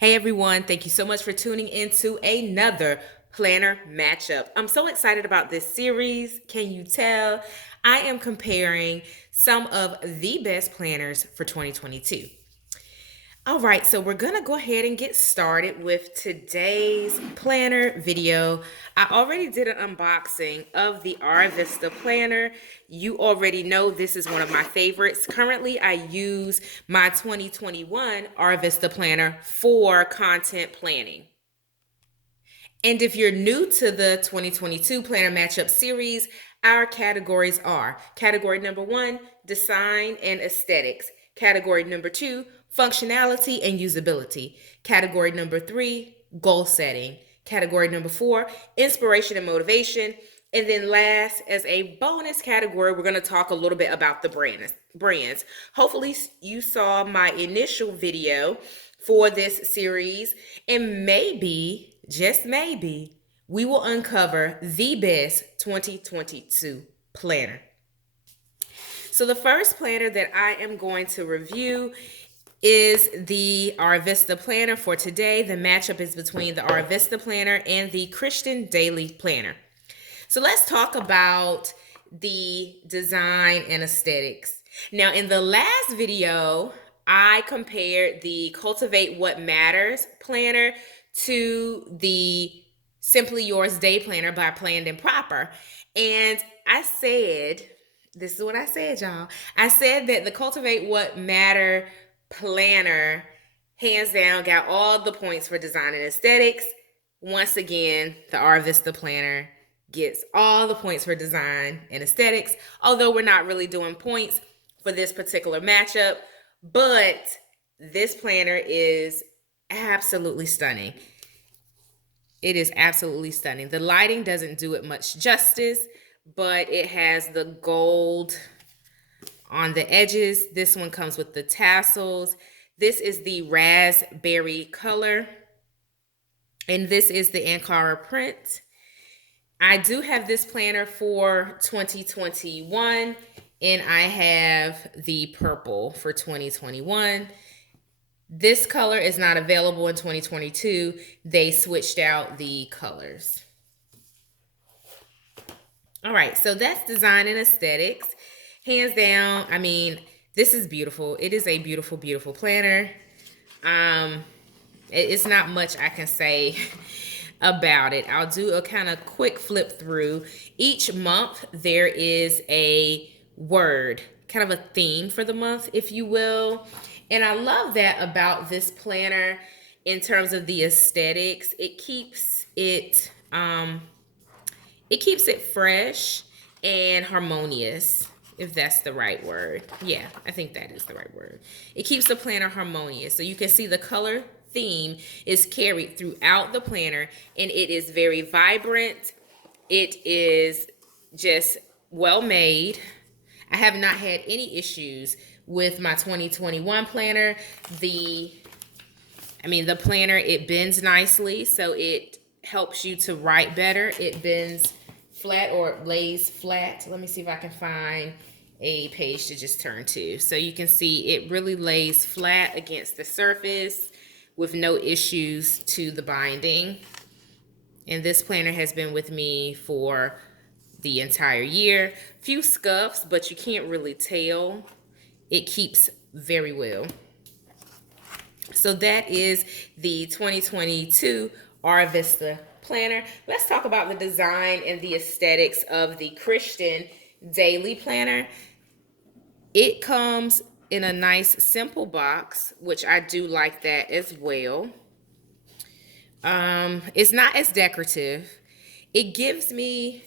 Hey everyone, thank you so much for tuning into another planner matchup. I'm so excited about this series. Can you tell? I am comparing some of the best planners for 2022. All right, so we're gonna go ahead and get started with today's planner video. I already did an unboxing of the Arrivista planner. You already know this is one of my favorites. Currently, I use my 2021 Arrivista planner for content planning. And if you're new to the 2022 Planner Matchup series, our categories are category number 1, design and aesthetics. Category number 2, functionality and usability. Category number 3, goal setting. Category number 4, inspiration and motivation. And then last, as a bonus category, we're going to talk a little bit about the brands. Hopefully you saw my initial video for this series, and maybe, just maybe, we will uncover the best 2022 planner. So the first planner that I am going to review is the Arrivista planner for today. The matchup is between the Arrivista planner and the Christian Daily planner. So let's talk about the design and aesthetics. Now, in the last video, I compared the Cultivate What Matters planner to the Simply Yours Day planner by Planned and Proper. And I said, this is what I said, y'all. I said that the Cultivate What Matter planner, hands down, got all the points for design and aesthetics. Once again, the Arrivista planner gets all the points for design and aesthetics, although we're not really doing points for this particular matchup. But this planner is absolutely stunning. It is absolutely stunning. The lighting doesn't do it much justice, but it has the gold on the edges. This one comes with the tassels. This is the raspberry color, and this is the Ankara print. I do have this planner for 2021, and I have the purple for 2021. This color is not available in 2022. They switched out the colors. All right, so that's design and aesthetics. Hands down, I mean, this is beautiful. It is a beautiful, beautiful planner. It's not much I can say about it. I'll do a kind of quick flip through. Each month there is a word, kind of a theme for the month, if you will. And I love that about this planner in terms of the aesthetics. It keeps it fresh and harmonious, if that's the right word. Yeah, I think that is the right word. It keeps the planner harmonious. So you can see the color theme is carried throughout the planner, and it is very vibrant. It is just well made. I have not had any issues with my 2021 planner. The planner, it bends nicely, so it helps you to write better. It bends flat or it lays flat. Let me see if I can find a page to just turn to. So you can see it really lays flat against the surface with no issues to the binding. And this planner has been with me for the entire year. Few scuffs, but you can't really tell. It keeps very well. So that is the 2022 Arrivista planner. Let's talk about the design and the aesthetics of the Christian Daily planner. It comes in a nice simple box, which I do like that as well. It's not as decorative. It gives me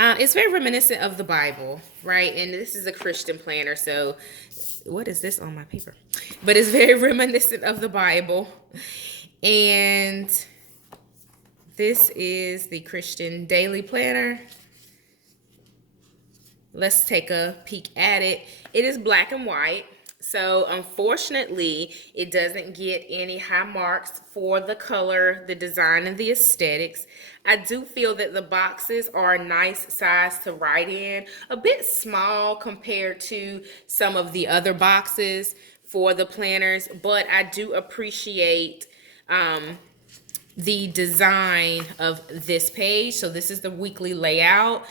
it's very reminiscent of the Bible, right? And this is a Christian planner, so what is this on my paper? But it's very reminiscent of the Bible. And this is the Christian Daily planner. Let's take a peek at it. It is black and white. So unfortunately, it doesn't get any high marks for the color, the design, and the aesthetics. I do feel that the boxes are a nice size to write in, a bit small compared to some of the other boxes for the planners, but I do appreciate the design of this page. So this is the weekly layout.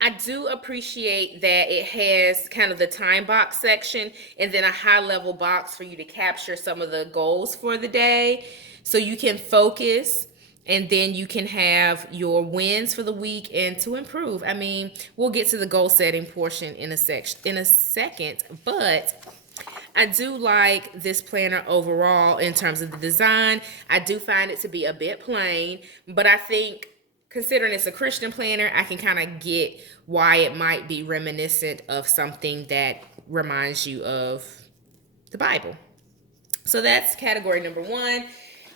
I do appreciate that it has kind of the time box section and then a high level box for you to capture some of the goals for the day. So you can focus and then you can have your wins for the week and to improve. I mean, we'll get to the goal setting portion in a second, but I do like this planner overall in terms of the design. I do find it to be a bit plain, but I think considering it's a Christian planner, I can kind of get why it might be reminiscent of something that reminds you of the Bible. So that's category number one,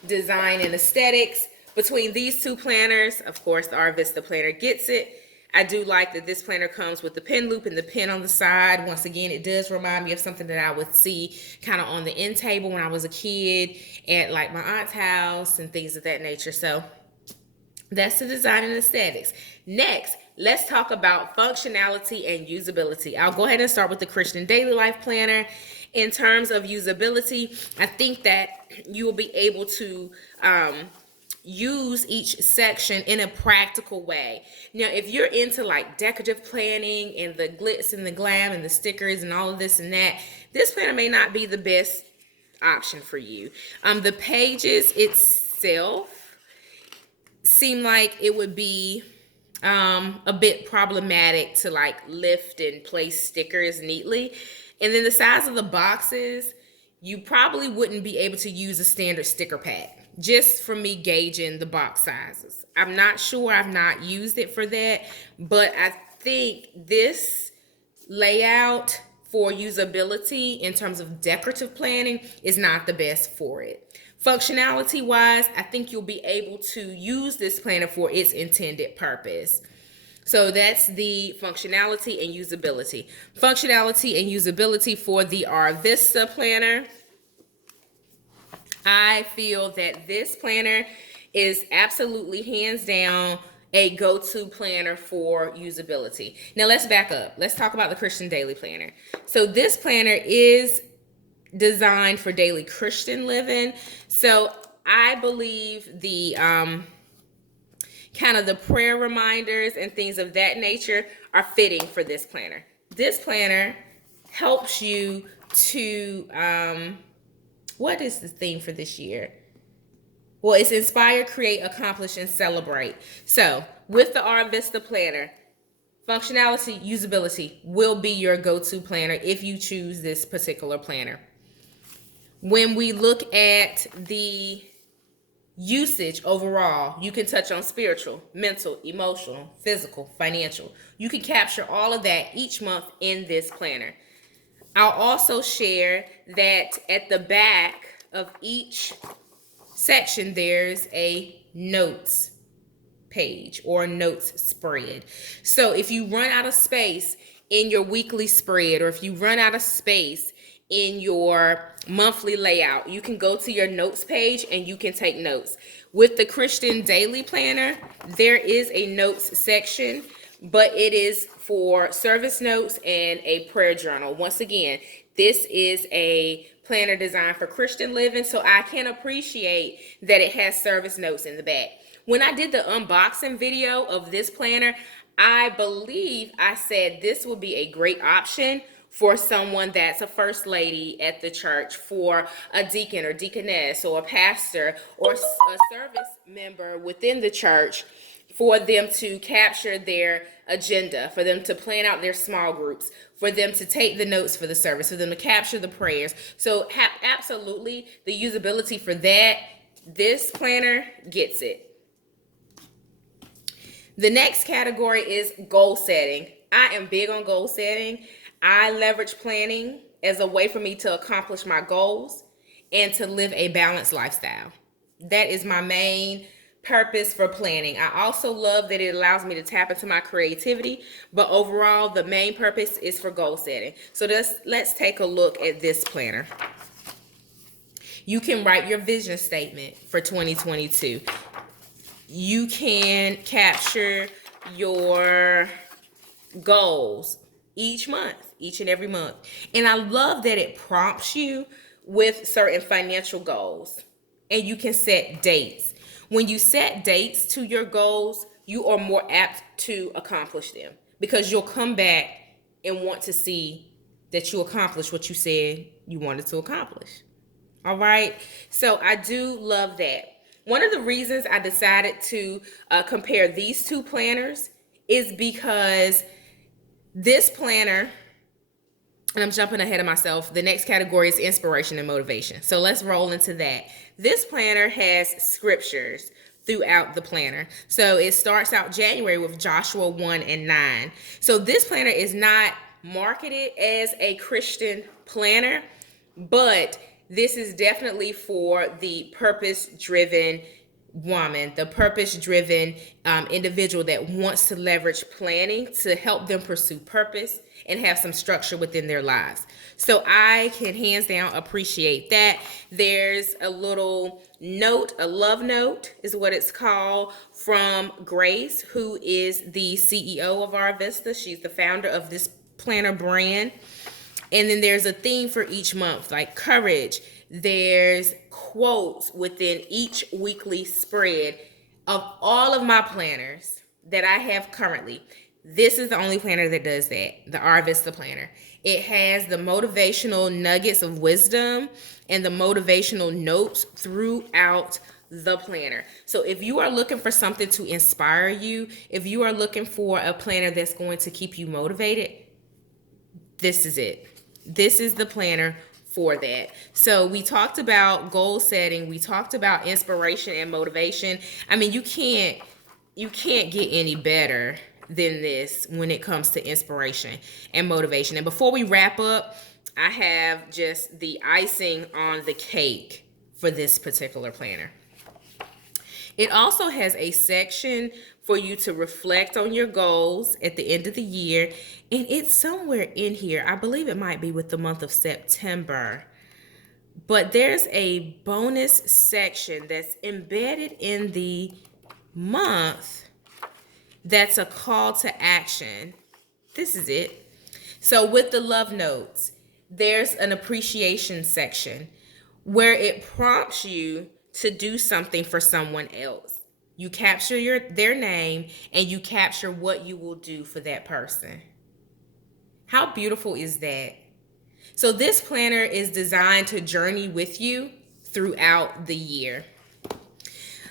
design and aesthetics. Between these two planners, of course, the Arrivista planner gets it. I do like that this planner comes with the pen loop and the pen on the side. Once again, it does remind me of something that I would see kind of on the end table when I was a kid at like my aunt's house and things of that nature. So that's the design and aesthetics. Next, let's talk about functionality and usability. I'll go ahead and start with the Christian Daily Life Planner. In terms of usability, I think that you will be able to use each section in a practical way. Now, if you're into like decorative planning and the glitz and the glam and the stickers and all of this and that, this planner may not be the best option for you. The pages itself seem like it would be a bit problematic to like lift and place stickers neatly. And then the size of the boxes, you probably wouldn't be able to use a standard sticker pack, just from me gauging the box sizes. I'm not sure, I've not used it for that, but I think this layout for usability in terms of decorative planning is not the best for it. Functionality wise, I think you'll be able to use this planner for its intended purpose. So that's the functionality and usability. Functionality and usability for the Arrivista planner. I feel that this planner is absolutely hands down a go-to planner for usability. Now let's back up. Let's talk about the Christian Daily Planner. So this planner is designed for daily Christian living. So I believe the kind of the prayer reminders and things of that nature are fitting for this planner. This planner helps you to, what is the theme for this year? Well, it's inspire, create, accomplish, and celebrate. So with the Arrivista planner, functionality, usability will be your go-to planner if you choose this particular planner. When we look at the usage overall, you can touch on spiritual, mental, emotional, physical, financial. You can capture all of that each month in this planner. I'll also share that at the back of each section, there's a notes page or notes spread. So if you run out of space in your weekly spread, or if you run out of space in your monthly layout, you can go to your notes page and you can take notes. With the Christian Daily Planner, there is a notes section, but it is for service notes and a prayer journal. Once again, this is a planner designed for Christian living, so I can appreciate that it has service notes in the back. When I did the unboxing video of this planner, I believe I said this would be a great option for someone that's a first lady at the church, for a deacon or deaconess or a pastor or a service member within the church, for them to capture their agenda, for them to plan out their small groups, for them to take the notes for the service, for them to capture the prayers. So absolutely the usability for that, this planner gets it. The next category is goal setting. I am big on goal setting. I leverage planning as a way for me to accomplish my goals and to live a balanced lifestyle. That is my main purpose for planning. I also love that it allows me to tap into my creativity, but overall, the main purpose is for goal setting. So let's take a look at this planner. You can write your vision statement for 2022. You can capture your goals each month, each and every month. And I love that it prompts you with certain financial goals, and you can set dates. When you set dates to your goals, you are more apt to accomplish them because you'll come back and want to see that you accomplished what you said you wanted to accomplish. All right. So I do love that. One of the reasons I decided to compare these two planners is because this planner, and I'm jumping ahead of myself, the next category is inspiration and motivation. So let's roll into that. This planner has scriptures throughout the planner. So it starts out January with Joshua 1 and 9. So this planner is not marketed as a Christian planner, but this is definitely for the purpose-driven woman, the purpose-driven individual that wants to leverage planning to help them pursue purpose and have some structure within their lives. So I can hands down appreciate that. There's a little note, a love note is what it's called, from Grace, who is the CEO of Arrivista. She's the founder of this planner brand. And then there's a theme for each month, like courage. There's quotes within each weekly spread. Of all of my planners that I have currently, this is the only planner that does that, the Arrivista planner. It has the motivational nuggets of wisdom and the motivational notes throughout the planner. So if you are looking for something to inspire you, if you are looking for a planner that's going to keep you motivated, this is it. This is the planner for that. So we talked about goal setting. We talked about inspiration and motivation. I mean, you can't get any better than this when it comes to inspiration and motivation. And before we wrap up, I have just the icing on the cake for this particular planner. It also has a section for you to reflect on your goals at the end of the year. And it's somewhere in here. I believe it might be with the month of September. But there's a bonus section that's embedded in the month that's a call to action. This is it. So with the love notes, there's an appreciation section where it prompts you to do something for someone else. You capture their name and you capture what you will do for that person. How beautiful is that? So this planner is designed to journey with you throughout the year.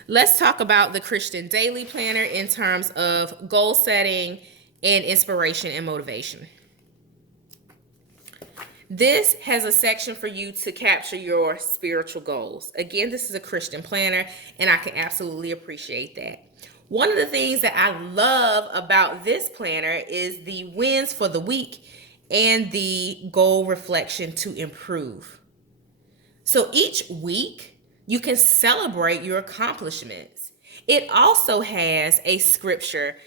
Let's talk about the Christian Daily Planner in terms of goal setting and inspiration and motivation. This has a section for you to capture your spiritual goals. Again, this is a Christian planner, and I can absolutely appreciate that. One of the things that I love about this planner is the wins for the week and the goal reflection to improve. So each week, you can celebrate your accomplishments. It also has a scripture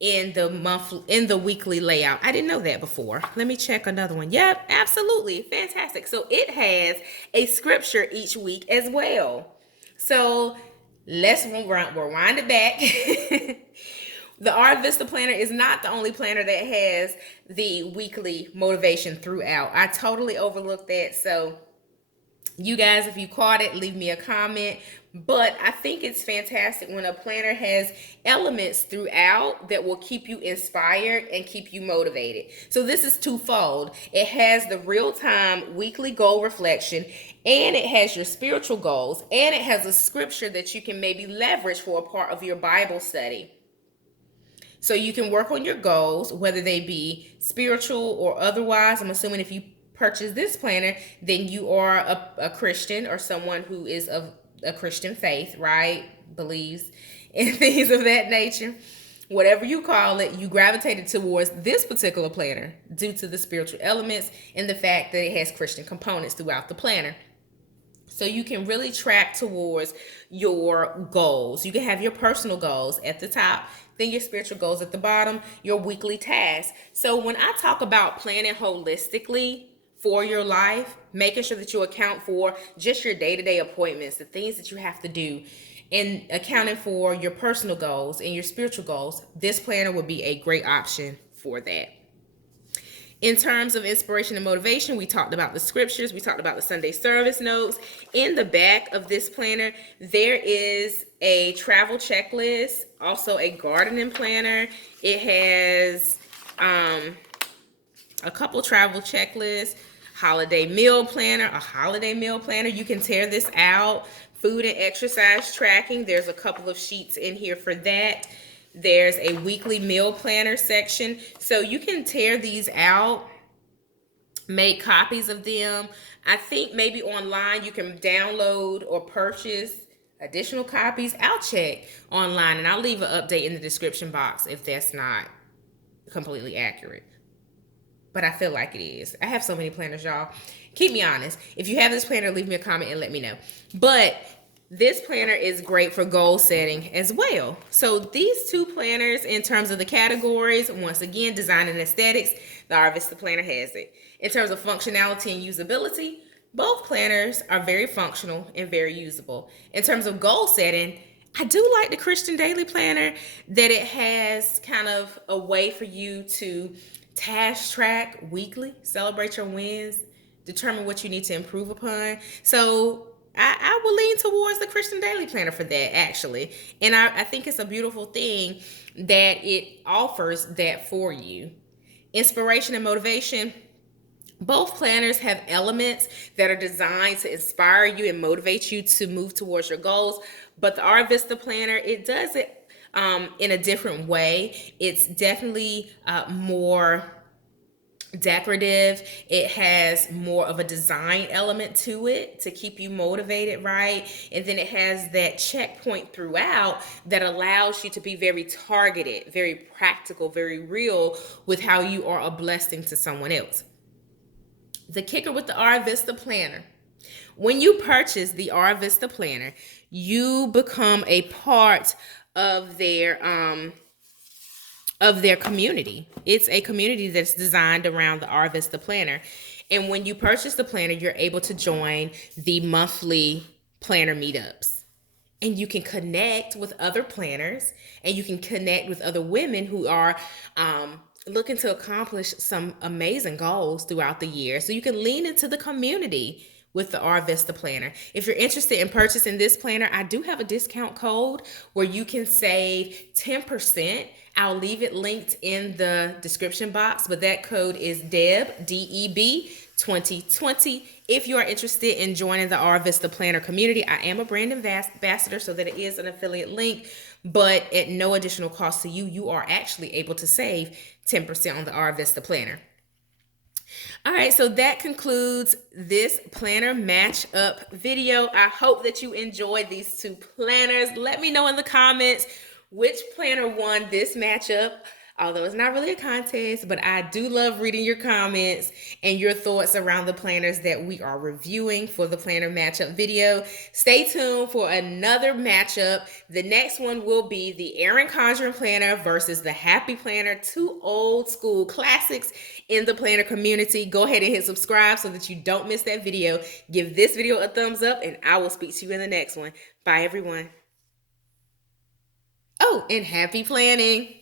in the weekly layout. I didn't know that before. Let me check another one. Yep, absolutely. Fantastic. So it has a scripture each week as well. So let's rewind it back. The Arrivista planner is not the only planner that has the weekly motivation throughout. I totally overlooked that. So you guys, if you caught it, leave me a comment. But I think it's fantastic when a planner has elements throughout that will keep you inspired and keep you motivated. So this is twofold. It has the real-time weekly goal reflection, and it has your spiritual goals, and it has a scripture that you can maybe leverage for a part of your Bible study. So you can work on your goals, whether they be spiritual or otherwise. I'm assuming if you purchase this planner, then you are a Christian or someone who is of a Christian faith, right? Believes in things of that nature. Whatever you call it, you gravitated towards this particular planner due to the spiritual elements and the fact that it has Christian components throughout the planner. So you can really track towards your goals. You can have your personal goals at the top, then your spiritual goals at the bottom, your weekly tasks. So when I talk about planning holistically for your life, making sure that you account for just your day-to-day appointments, the things that you have to do, and accounting for your personal goals and your spiritual goals, this planner would be a great option for that. In terms of inspiration and motivation, we talked about the scriptures, we talked about the Sunday service notes. In the back of this planner, there is a travel checklist, also a gardening planner. It has a couple travel checklists, holiday meal planner, a holiday meal planner. You can tear this out. Food and exercise tracking. There's a couple of sheets in here for that. There's a weekly meal planner section. So you can tear these out, make copies of them. I think maybe online you can download or purchase additional copies. I'll check online and I'll leave an update in the description box if that's not completely accurate. But I feel like it is. I have so many planners, y'all. Keep me honest. If you have this planner, leave me a comment and let me know. But this planner is great for goal setting as well. So these two planners, in terms of the categories, once again, design and aesthetics, the Arrivista planner has it. In terms of functionality and usability, both planners are very functional and very usable. In terms of goal setting, I do like the Christian Daily Planner that it has kind of a way for you to task track weekly, celebrate your wins, determine what you need to improve upon. So I will lean towards the Christian Daily Planner for that, actually. And I think it's a beautiful thing that it offers that for you. Inspiration and motivation. Both planners have elements that are designed to inspire you and motivate you to move towards your goals. But the Arrivista planner, it does it in a different way. It's definitely more decorative. It has more of a design element to it to keep you motivated, right? And then it has that checkpoint throughout that allows you to be very targeted, very practical, very real with how you are a blessing to someone else. The kicker with the Arrivista planner: when you purchase the Arrivista planner, you become a part of their community. It's a community that's designed around the Arrivista planner. And when you purchase the planner, you're able to join the monthly planner meetups. And you can connect with other planners, and you can connect with other women who are looking to accomplish some amazing goals throughout the year. So you can lean into the community with the Arrivista planner. If you're interested in purchasing this planner, I do have a discount code where you can save 10%. I'll leave it linked in the description box, but that code is DEB, DEB 2020. If you are interested in joining the Arrivista planner community, I am a brand ambassador, so that it is an affiliate link, but at no additional cost to you, you are actually able to save 10% on the Arrivista planner. All right, so that concludes this planner matchup video. I hope that you enjoyed these two planners. Let me know in the comments which planner won this matchup. Although it's not really a contest, but I do love reading your comments and your thoughts around the planners that we are reviewing for the planner matchup video. Stay tuned for another matchup. The next one will be the Erin Conjuring Planner versus the Happy Planner, two old school classics in the planner community. Go ahead and hit subscribe so that you don't miss that video. Give this video a thumbs up, and I will speak to you in the next one. Bye, everyone. Oh, and happy planning.